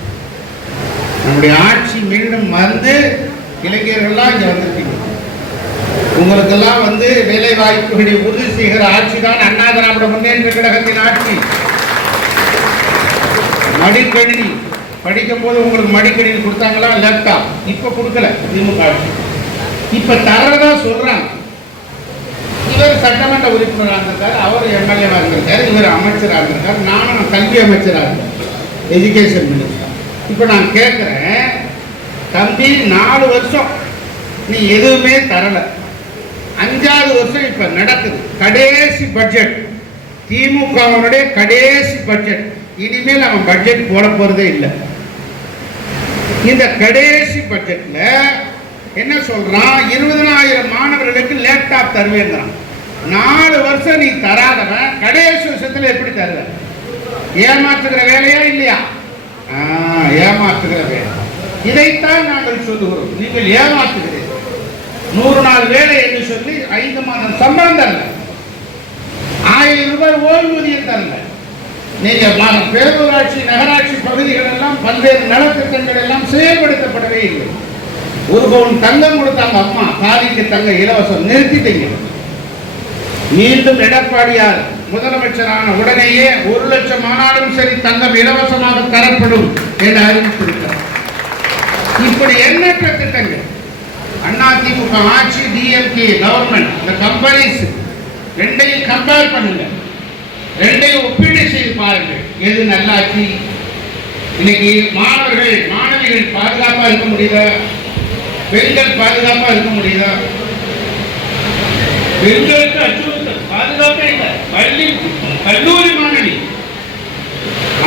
நம்முடைய ஆட்சி மீண்டும் வந்து இளைஞர்கள்லாம் இங்க வந்திருக்கீங்க. உங்களுக்கெல்லாம் வேலை வாய்ப்புகளை உறுதி செய்கிற ஆட்சி தான் அண்ணா திராவிட முன்னேற்ற கழகத்தின் ஆட்சி. மடிக்கணினி படிக்கும் போது உங்களுக்கு மடிக்கணினி கொடுத்தாங்களா? லேப்டாப் இப்ப கொடுக்கல திமுக ஆட்சி. இப்ப தரதா சொல்றாங்க. இவர் சட்டமன்ற உறுப்பினராக இருந்திருக்காரு, அவர் எம்எல்ஏவா இருந்திருக்காரு, இவர் அமைச்சராக இருந்திருக்காரு, நானும் கல்வி அமைச்சராக இருக்கேன், எஜுகேஷன் மினிஸ்டர். இப்ப நான் கேட்கிறேன் தம்பி, 4 வருஷம் நீ எதுவுமே தரல. 5வது வருஷம் இப்ப நடக்குது. கடைசி பட்ஜெட், திமுகவுடைய கடைசி பட்ஜெட். இனிமேல் அவன் பட்ஜெட் போட போறதே இல்லை. இந்த கடைசி பட்ஜெட்ல என்ன சொல்றான்? 20,000 மாணவர்களுக்கு லேப்டாப் தருவேங்கிறான். 4 வருஷம் நீ தராதவன் கடைசி வருஷத்துல எப்படி தருவ? ஏமாற்றுகிற வேலையா இல்லையா? ஏமாற்றுகிற வேலை. இதைத்தான் நாங்கள் சொல்லுகிறோம். நீங்கள் ஏமாற்றுகிறீர்கள். 100 நாள் வேலை என்று சொல்லி 5 மாதம் சம்பளம் தரல, 1000 ரூபாய் ஓய்வூதியம் தரல. நீங்க பேரூராட்சி, நகராட்சி பகுதிகள் எல்லாம் பல்வேறு நலத்திட்டங்கள் எல்லாம் செயல்படுத்தப்படவே இல்லை. 1 பவுன் தங்கம் கொடுத்தாங்க அம்மா, காலிக்கு தங்க இலவசம் நிறுத்திட்டீங்க. மீண்டும் எடப்பாடியார் முதலமைச்சரான உடனேயே 1 லட்சம் ஆனாலும் சரி தங்கம் இலவசமாக தரப்படும் என்று அறிவித்திருக்கிறார். இப்படி எண்ணற்ற திட்டங்கள். அதிமுக ஆட்சி, டிஎம்கே கவர்மெண்ட், இந்த கம்பெனிஸ் ரெண்டையும் கம்பேர் பண்ணுங்க, ரெண்டையும் ஒப்பீடு செய்து பாருங்கள். எது நல்லாட்சி? இன்னைக்கு மாணவிகள் பாதுகாப்பா இருக்க முடியுதா? பெண்கள் பாதுகாப்பா இருக்க முடியுதா? பெண்களுக்கு அச்சுறுத்தல், பாதுகாப்பே இல்லை. பள்ளி கல்லூரி மாணவி,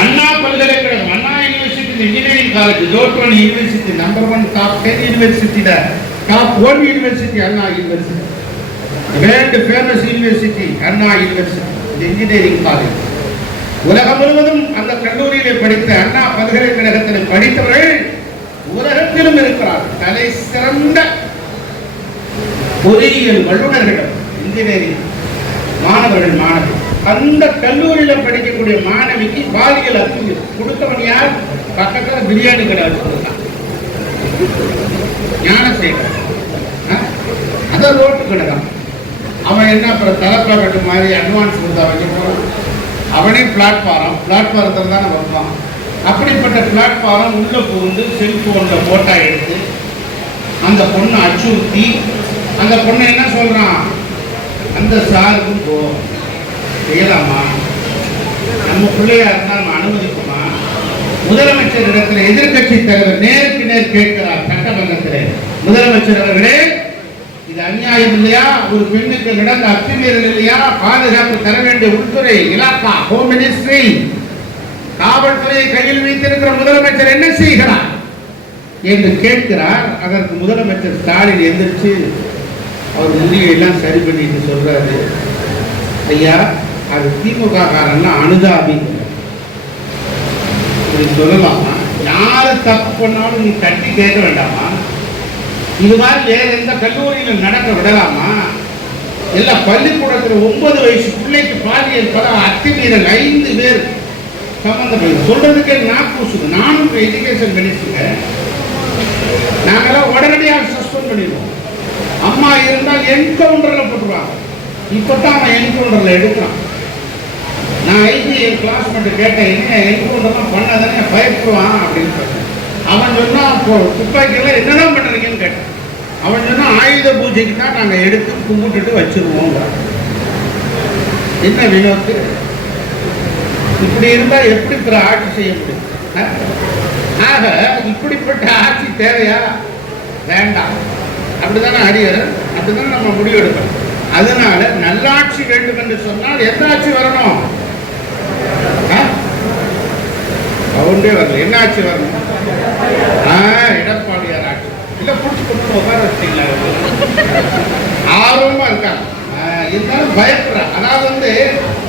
அண்ணா பல்கலைக்கழகம், அண்ணா யூனிவர்சிட்டி இன்ஜினியரிங் காலேஜ், ஜோட்வன் university, number 1 top 10 university, top 1 university Anna university, world famous university Anna university engineering college. உலகம் முழுவதும் அந்த கல்லூரியிலே படித்த, அண்ணா பல்கலைக்கழகத்தில் படித்தவர்கள் உலகத்திலும் இருக்கிறார்கள். தலை சிறந்த பொறியியல் வல்லுநர்கள், இன்ஜினியரிங் மாணவர்கள், மாணவி. அந்த கல்லூரியில் படிக்கக்கூடிய மாணவிக்கு பாலியல் அத்துமீறல் கொடுத்தவன் யார்? பக்கத்தில் பிரியாணி கடை வச்சு கொடுத்தான். ஞானசேகர், அதான் ரோட்டு கடை தான். அவன் என்ன அப்புறம் தலைப்பாக்கட்டு மாதிரி அட்வான்ஸ் கொடுத்தா வைக்க போகிறான். அவனே பிளாட்ஃபாரத்தில் தானே வைப்பான். அப்படிப்பட்ட பிளாட்ஃபாரம் உள்ளே புகுந்து செல்ஃபோனில் ஃபோட்டோ எடுத்து அந்த பொண்ணை அச்சுறுத்தி அந்த பொண்ணை என்ன சொல்கிறான், அந்த சாருக்கும் போ செய்யலாமா, நம்ம பிள்ளையா இருந்தால் நம்ம அனுமதிக்குமா? முதலமைச்சர் இடத்துல எதிர்கட்சி தலைவர் நேருக்கு நேர் கேட்கிறார் சட்டமன்றத்தில், முதலமைச்சர் அவர்களே இது அநியாயம் இல்லையா, ஒரு பெண்ணுக்கு நடந்த அத்துமீறல் இல்லையா, பாதுகாப்பு தர வேண்டிய உள்துறை இலாக்கா ஹோம் மினிஸ்ட்ரி காவல்துறையை கையில் வைத்திருக்கிற முதலமைச்சர் என்ன செய்கிறார் என்று கேட்கிறார். அதற்கு முதலமைச்சர் ஸ்டாலின் எந்திரிச்சு அவர் முடிவையெல்லாம் சரி பண்ணிட்டு சொல்றாரு, ஐயா அது திமுக காரன்லாம் அனுதாபி சொல்லலாமா, யாரு தப்பு பண்ணாலும் நீ தட்டி கேட்க வேண்டாமா, இது மாதிரி வேற எந்த கல்லூரியிலும் நடக்க விடலாமா, எல்லா பள்ளிக்கூடத்தில் 9 வயசு பிள்ளைக்கு பாலியல் பல அத்துமீறல் 5 பேர் சம்பந்தப்பட்ட சொல்றதுக்கே நாக்கூசுது. நானும் எஜுகேஷன் மினிஸ்டருங்க, நாங்கெல்லாம் உடனடியாக சஸ்பெண்ட் பண்ணிடுவோம். அம்மா இருந்தால் என்கவுண்டர்ல போட்டுருவாங்க. இப்பதான் அவன் என்கவுண்டர்ல எடுக்கிறான். நான் ஐபி என் கிளாஸ்மேட் கேட்டேன், என்ன என்கவுண்டர்லாம் பண்ணாதானே பயப்படுவான் அப்படின்னு சொன்னேன். அவன் சொன்னா துப்பாக்கியெல்லாம் என்னதான் பண்றீங்கன்னு கேட்டேன். அவன் சொன்னா ஆயுத பூஜைக்கு தான் நாங்க எடுத்து கும்பிட்டுட்டு வச்சிருவோம். என்ன வினோத்து, இப்படி இருந்தா எப்படி பிற ஆட்சி செய்ய முடியும்? ஆக இப்படிப்பட்ட ஆட்சி தேவையா? வேண்டாம். அப்படித்தானே அடியர், அப்படித்தானே நம்ம முடிவெடுக்கணும். அதனால நல்லாட்சி வேண்டும் என்று சொன்னால் எந்த ஆட்சி வரணும்? அவண்டே வரல, என்ன ஆட்சி வரணும்? எடப்பாடியார் ஆட்சி. இல்ல புடிச்சு கொண்டு உட்கார வச்சிட்டீங்களா? ஆர்வமா இருக்காங்க, இருந்தாலும் பயப்படுற. அதாவது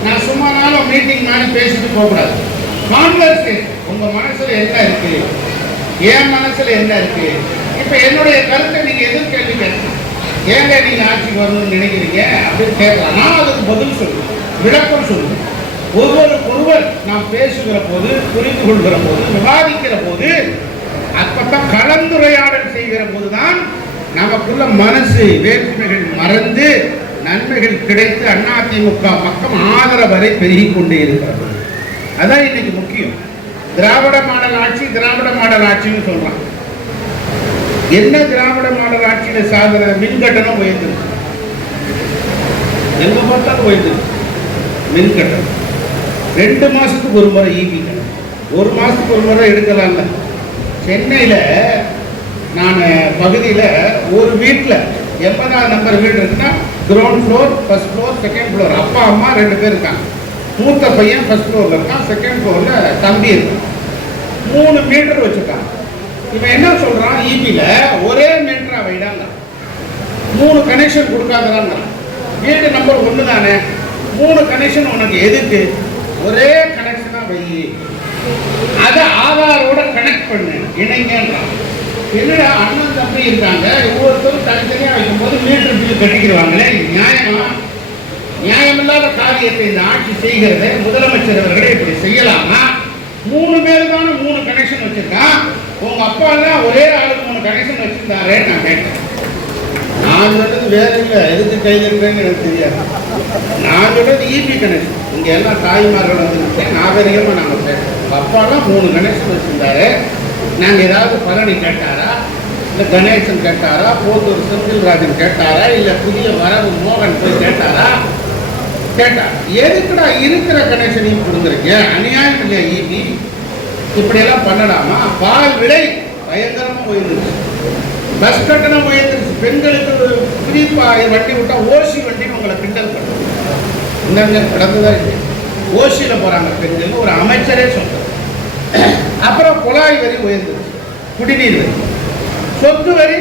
நான் சும்மா நாளும் மீட்டிங் மாதிரி பேசிட்டு போகக்கூடாது. கான்வர்சேஷன், உங்க மனசுல என்ன இருக்கு, என் மனசுல என்ன இருக்கு, இப்ப என்னுடைய கருத்தை நீங்க எதுவும் கேள்வி கேட்கலாம். ஏங்க நீங்க ஆட்சிக்கு வரணும்னு நினைக்கிறீங்க அப்படின்னு கேட்கலாம். நான் அதுக்கு பதில் சொல்லுவேன், விளக்கம் சொல்லுவேன். ஒருவர் நாம் பேசுகிற போது, புரிந்து கொள்கிற போது, விவாதிக்கிற போது, அப்பதான் கலந்துரையாடல் செய்கிற போதுதான் நமக்குள்ள மனசு வேற்றுமைகள் மறந்து நன்மைகள் கிடைத்து அதிமுக பக்கம் ஆதரவரை பெருகிக் கொண்டே இருக்கிறது. அதான் இன்னைக்கு முக்கியம். திராவிட மாடல் ஆட்சி, திராவிட மாடல் ஆட்சின்னு சொல்றான். என்ன திராவிட மாடல் ஆட்சியில சாதனை? மின் கட்டணம் உயர்ந்துருக்கு, எங்க பார்த்தாலும் உயர்ந்துருக்கு மின் கட்டணம். 2 மாசத்துக்கு ஒரு முறை ஈபி கட்டணம், 1 மாசத்துக்கு ஒரு முறை எடுக்கலாம்ல. சென்னையில நான் பகுதியில் ஒரு வீட்டில் 80ஆம் நம்பர் வீடு இருக்குன்னா ground floor, first floor, second floor, அப்பா அம்மா 2 பேர் இருக்காங்க. மூத்த பையன் ஃபர்ஸ்ட் ஃப்ளோர்ல இருக்கான், செகண்ட் ஃப்ளோர்ல தம்பி இருக்கான். 3 மீட்டர் வச்சிருக்காங்க. இவன் என்ன சொல்றான், ஈபில ஒரே மீட்டரா வைடாங்க, 3 கனெக்ஷன் கொடுக்காததாங்க. வீடு நம்பர் 1 தானே, 3 கனெக்ஷன் உனக்கு எதுக்கு, ஒரே கனெக்ஷனா வை, அதை ஆதாரோட கனெக்ட் பண்ணு, இணைங்கன்றான். என்னடா அண்ணன் தம்பி இருக்காங்க, ஒவ்வொருத்தரும் தனித்தனியா வைக்கும்போது மீட்டர் பில் கட்டிக்கிறாங்களே, நியாயமா? நியாயமில்லாத காரியத்தை இந்த ஆட்சி செய்கிறத முதலமைச்சர் அவர்களே இப்படி செய்யலாமா? 3 பேர் தானே 3 கனெக்ஷன் வச்சிருக்கான். உங்க அப்பா எல்லாம் ஒரே ஆளுக்கு 3 கனெக்ஷன் வச்சிருந்தாரே நான் கேட்டேன். நான் சொல்றது வேற இல்லை, எதுக்கு கையில் இருக்கிறேன்னு எனக்கு தெரியாது. நான் சொல்றது ஈபி கனெக்ஷன். இங்க எல்லாம் தாய்மார்கள் வந்து நாகரிகமா நாங்க பேசுறோம். அப்பா எல்லாம் 3 கனெக்ஷன் வச்சிருந்தாரு. நாங்க ஏதாவது பழனி கேட்டாரா, இல்ல கணேசன் கேட்டாரா, போத்தூர் செந்தில்ராஜன் கேட்டாரா, இல்ல புதிய வரவு மோகன் போய் கேட்டாரா? கேட்டார். எதுக்குடா இருக்கிற கனெக்ஷனையும் கொடுக்குறீங்க? அநியாயம் இல்லையா ஈபி? இப்படியெல்லாம் பண்ணலாமா? பால் விலை பயங்கரமா உயர்ந்துருச்சு, பஸ் கட்டணம் உயர்ந்துருச்சு. பெண்களுக்கு ஃப்ரீ வண்டி விட்டா ஓசி வண்டின்னு உங்களை கிண்டல் பண்ணுறது இந்த கிடந்துதான் இல்லை. ஓசியில போறாங்க பெண்கள், ஒரு அமைச்சரே சொல்றாரு. அப்புறம் குழாய் வரி உயர்ந்துருச்சு, குடிநீர் வரி, சொத்து வரி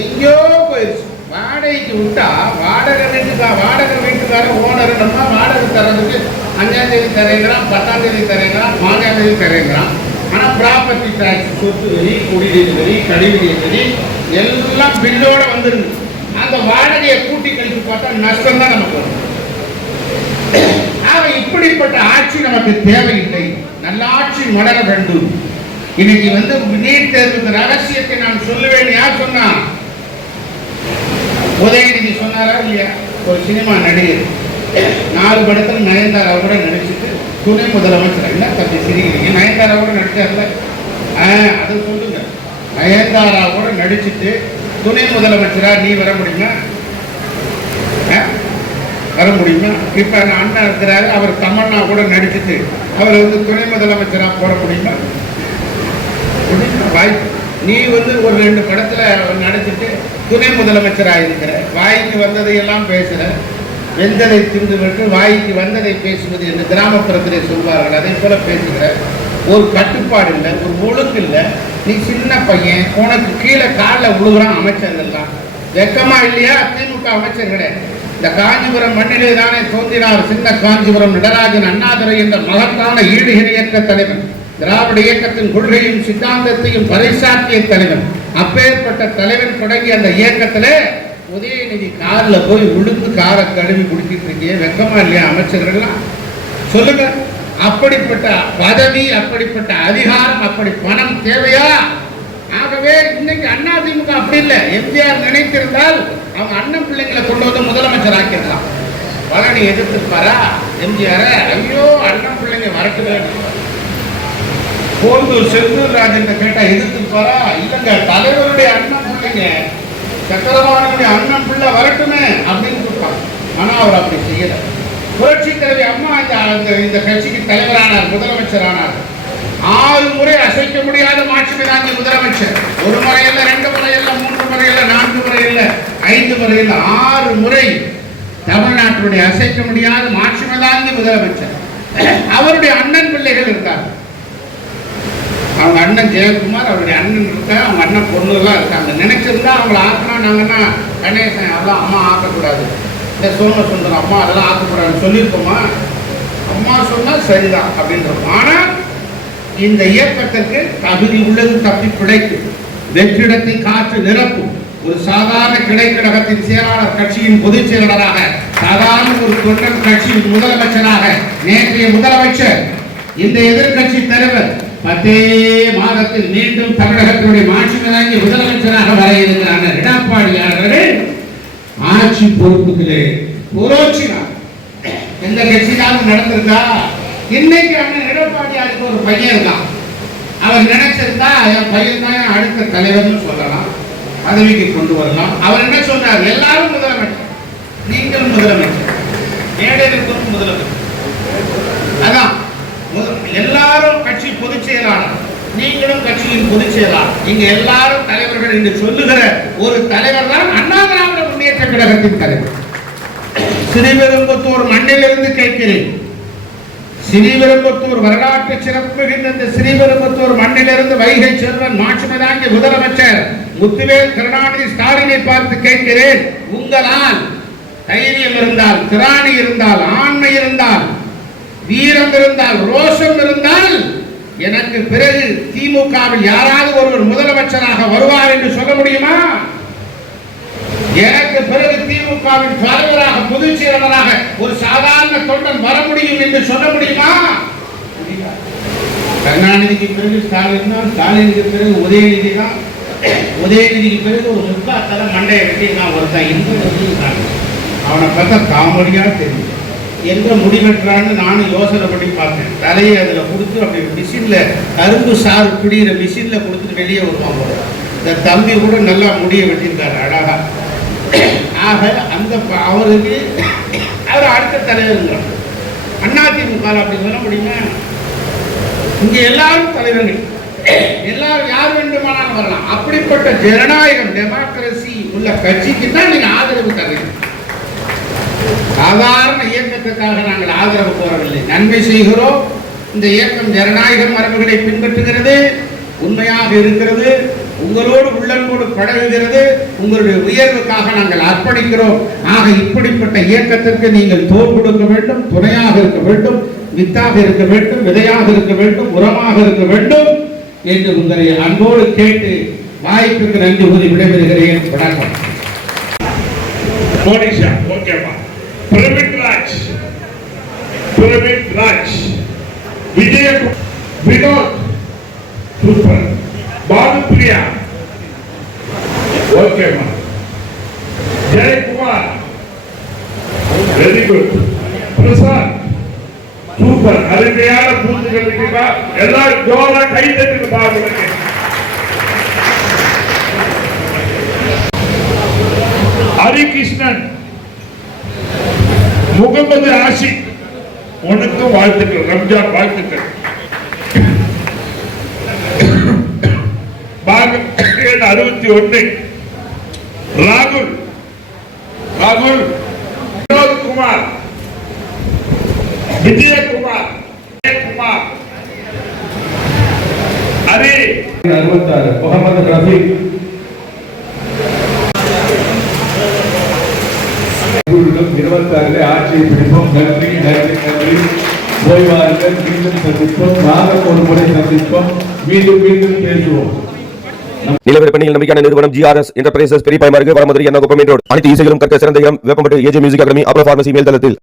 எங்கேயோ போயிடுச்சு. வாடகைக்கு விட்டா வாடகை வீட்டுக்காரன் ஓனர் நம்ம வாடகை தரதுக்கு 5ஆம் தேதி தரேங்கிறான், 10ஆம் தேதி தரேங்கிறான், 4ஆம் தேதி தரேங்கிறான். ஆனா ப்ராப்பர்ட்டி டாக்ஸ், சொத்து வரி, குடிநீர் வரி, கழிவுநீர் வரி எல்லாம் பில்லோட வந்துருது. அந்த வாடகையை கூட்டி கழித்து பார்த்தா நஷ்டம் தான் நமக்கு வரும். இப்படிப்பட்ட ஆட்சி நமக்கு தேவையில்லை. நல்ல ஆட்சி மலர வேண்டும். இன்னைக்கு நீட் தேர்வுக்கு ரகசியத்தை நான் சொல்லுவேன். யார் சொன்னா? உதயநிதி சொன்னாரா இல்லையா? ஒரு சினிமா நடிகர் 4 படத்தில் நயன்தாரா கூட நடிச்சுட்டு துணை முதலமைச்சர். என்ன தம்பி சிரிக்கிறீங்க? நயன்தாரா கூட நடிச்சார்ல, அதை சொல்லுங்க. நயன்தாரா கூட நடிச்சுட்டு துணை முதலமைச்சரா நீ வர முடியுமா? வர முடியுமா? இப்ப அண்ணா இருக்கிறாரு, அவர் தமன்னா கூட நடிச்சுட்டு அவர் துணை முதலமைச்சரா போட முடியுமா? வாய்ப்பு. நீ ஒரு 2 படத்துல நடிச்சுட்டு துணை முதலமைச்சரா இருக்கிற, வாய்க்கு வந்ததையெல்லாம் பேசுற, வெந்ததை தின்றுவிட்டு வாய்க்கு வந்ததை பேசுவது என்று கிராமப்புறத்திலே சொல்வார்கள். அதே போல பேசுகிற, ஒரு கட்டுப்பாடு இல்லை, ஒரு ஒழுங்கு இல்லை. நீ சின்ன பையன், உனக்கு கீழே காலில் விழுகிறான் அமைச்சர்கள்லாம். வெக்கமா இல்லையா? திமுக அமைச்சர் கிடையாது. இந்த காஞ்சிபுரம் மண்ணிலே தானே தோன்றினார் சின்ன காஞ்சிபுரம் நடராஜன் அண்ணாதுரை என்ற மகத்தான ஈடு இணையற்ற தலைவன், திராவிட இயக்கத்தின் கொள்கையும் சித்தாந்தத்தையும் பறைசாற்றிய தலைவன். அப்பேற்பட்ட தலைவன் தொடங்கி அந்த இயக்கத்திலே உதயநிதி காரில் போய் விழுந்து காரை கழுவி குடிச்சிட்டு இருக்கீங்க. வெக்கமா இல்லையா அமைச்சர்கள்லாம்? சொல்லுங்க. அப்படிப்பட்ட பதவி, அப்படிப்பட்ட அதிகாரம், அப்படி பணம் தேவையா? ஆகவே இன்னைக்கு அதிமுக அப்படி இல்லை. எம்ஜிஆர் நினைத்திருந்தால் அவங்க அண்ணன் பிள்ளைங்களை கொண்டு வந்து முதலமைச்சர் ஆக்கிடலாம். பழனி எதிர்த்துப்பாரா எம்ஜிஆர்? ஐயோ அண்ணன் பிள்ளைங்க வரட்டுமே. கோந்தூர் செந்தூர் ராஜன் கேட்டா எதிர்த்துப்பாரா? இல்லைங்க, தலைவருடைய அண்ணன் பிள்ளைங்க, சக்கரவாணனுடைய அண்ணன் பிள்ளை வரட்டுமே அப்படின்னு கொடுப்பாங்க. ஆனா அவர் அப்படி செய்யல. புரட்சி தலைவி அம்மா இந்த கட்சிக்கு தலைவரானார், முதலமைச்சர் ஆனார். 6 முறை அசைக்க முடியாத மாட்சிமை தாங்கி முதலமைச்சர். 1 முறை இல்ல, 2 முறை இல்ல, 3 முறை இல்ல, 4 முறை இல்ல, 5 முறை இல்ல, 6 முறை தமிழ்நாட்டுடைய அசைக்க முடியாத மாட்சிமை தாங்கி முதலமைச்சர். அவருடைய அண்ணன் பிள்ளைகள் இருந்தார். அவங்க அண்ணன் ஜெயக்குமார், அவருடைய அண்ணன் இருக்கா, அவங்க அண்ணன் பொண்ணு எல்லாம் இருக்காங்க. நினைச்சிருந்தா அவங்களை ஆக்கினா நாங்கன்னா கணேசன் அதெல்லாம் அம்மா ஆக்கக்கூடாது, இந்த சோமசுந்தரம் அம்மா அதெல்லாம் ஆக்கக்கூடாதுன்னு சொல்லியிருப்போமா? அம்மா சொன்னா சரிதான் அப்படின்றோம். ஆனால் இந்த இயக்கத்திற்கு தகுதி உள்ளது தப்பி பிழைக்கும், வெற்றிடத்தை காற்று நிரப்பும். ஒரு சாதாரண கிளைக்கழகத்தின் செயலாளர், கட்சியின் பொதுச் செயலாளராக, சாதாரண ஒரு தொண்டன் கட்சியின் முதலமைச்சராக, நேற்றைய முதலமைச்சர், இந்த எதிர்கட்சி தலைவர் 10 மாதத்தில் மீண்டும் தமிழகத்தினுடைய மாட்சிமை முதலமைச்சராக வர இருக்கிறாங்க. எடப்பாடியாளர்கள் ஆட்சி பொறுப்புகளே புரோட்சினார். எந்த கட்சியாவது நடந்திருக்கா? இன்னைக்கு அண்ணன் எடப்பாடியாருக்கு ஒரு பையன் இருக்கான். அவர் நினைச்சிருந்தா என் பையன் தான் அடுத்த தலைவர்னு சொல்லலாம், பதவிக்கு கொண்டு வரலாம். அவர் என்ன சொன்னார்? எல்லாரும் முதலமைச்சர், நீங்களும் முதலமைச்சர், மேடைகளுக்கும் முதலமைச்சர். அதான் எல்லாரும் கட்சி பொதுச் செயலாளர், நீங்களும் கட்சியின் பொதுச் செயலாளர், நீங்க எல்லாரும் தலைவர்கள் என்று சொல்லுகிற ஒரு தலைவர் தான் அண்ணா திராவிட முன்னேற்ற கழகத்தின் தலைவர். ஸ்ரீபெரும்புத்தூர் மண்ணிலிருந்து கேட்கிறேன். ஸ்ரீபெரும்புத்தூர் வரலாற்று சிறப்பு மிகுந்த இந்த ஸ்ரீபெரும்புத்தூர் மண்ணிலிருந்து வைகை செல்வன் மாட்சிமை தாங்கிய முதலமைச்சர் முத்துவேல் கருணாநிதி ஸ்டாலினை பார்த்து கேட்கிறேன். உங்களால் தைரியம் இருந்தால், திராணி இருந்தால், ஆண்மை இருந்தால், வீரம் இருந்தால், ரோஷம் இருந்தால், எனக்கு பிறகு திமுகவில் யாராவது ஒருவர் முதலமைச்சராக வருவார் என்று சொல்ல முடியுமா? எனக்கு பிறகு திமுகவின் தலைவராக, பொதுச் செயலாளராக ஒரு சாதாரண தொண்டன் வர முடியும் என்று சொல்ல முடியுமா? கருணாநிதிக்கு பிறகு ஸ்டாலின் தான், ஸ்டாலினுக்கு பிறகு உதயநிதி தான், உதயநிதிக்கு பிறகு ஒரு சுக்காத்தல மண்டையை வெட்டி நான் ஒருத்தன் இன்னும் அவனை பார்த்தா காமெடியா தெரியும். எங்க முடிவெற்றான்னு நானும் யோசனை பண்ணி பார்த்தேன். தலையை அதில் கொடுத்து அப்படி மிஷின்ல கரும்பு சாறு பிடிக்கிற மிஷின்ல கொடுத்துட்டு வெளியே வருவான் போல. இந்த தம்பி கூட நல்லா முடிய வெட்டியிருக்காரு அழகா. ஆக அந்த அவருக்கு அவர் அடுத்த தலைவருங்கிறார். அதிமுக அப்படி சொல்ல முடியுமா? இங்க எல்லாரும் தலைவர்கள், எல்லாரும் யார் வேண்டுமானாலும் வரலாம். அப்படிப்பட்ட ஜனநாயகம், டெமோக்ரசி உள்ள கட்சிக்கு தான் நீங்க ஆதரவு தரீங்க. சாதாரண இயக்கத்துக்காக நாங்கள் ஆதரவு கோரவில்லை, நன்மை செய்கிறோம். இந்த இயக்கம் ஜனநாயக மரபுகளை பின்பற்றுகிறது, உண்மையாக இருக்கிறது, உங்களோடு உள்ளன்போடு பழகுகிறது, உங்களுடைய உயர்வுக்காக நாங்கள் அர்ப்பணிக்கிறோம். ஆக இப்படிப்பட்ட இயக்கத்திற்கு நீங்கள் தோல் கொடுக்க வேண்டும், துணையாக இருக்க வேண்டும், வித்தாக இருக்க வேண்டும், விதையாக இருக்க வேண்டும், உரமாக இருக்க வேண்டும் என்று உங்களை அன்போடு கேட்டு வாய்ப்புக்கு நன்றி கூறி விடைபெறுகிறேன். வணக்கம். மோனிஷா, ஓகேமா. பிரவீன் ராஜ், விஜய, வினோத், சூப்பர். பானுப்பிரியா, ஓகேமா. ஜெயக்குமார், குட். பிரசாத் சூப்பர், அருமையான பூத்துகள் இருக்கா. எல்லாரும் ஜோரா கை தட்டுங்க பாருங்க. ஹரிகிருஷ்ணன், முகமது ஆஷிக், உனக்கு வாழ்த்துக்கள், ரம்ஜான் வாழ்த்துக்கள். 61 ராகுல் வினோத்குமார், விஜயகுமார், ஹரி 66 முகமது ரஃபீக், 26 ஆட்சியை பிடிப்போம். நன்றி நன்றி நன்றி. ஓய்வார்கள், மீண்டும் சந்திப்போம். மாதம் ஒரு முறை சந்திப்போம். மீண்டும் மீண்டும் பேசுவோம். நிலவரப்பணியில் நம்பிக்கையான நிறுவனம் GRS என்டர்பிரைசஸ் பெரிய பாய்மார்க்கு வடமதுரை எண்ணாகுப்பம் ரோடு. அனைத்து இசைகளும் கற்க சிறந்த இடம் Veppampattu AJ music academy, Apollo pharmacy மேல்தளத்தில்.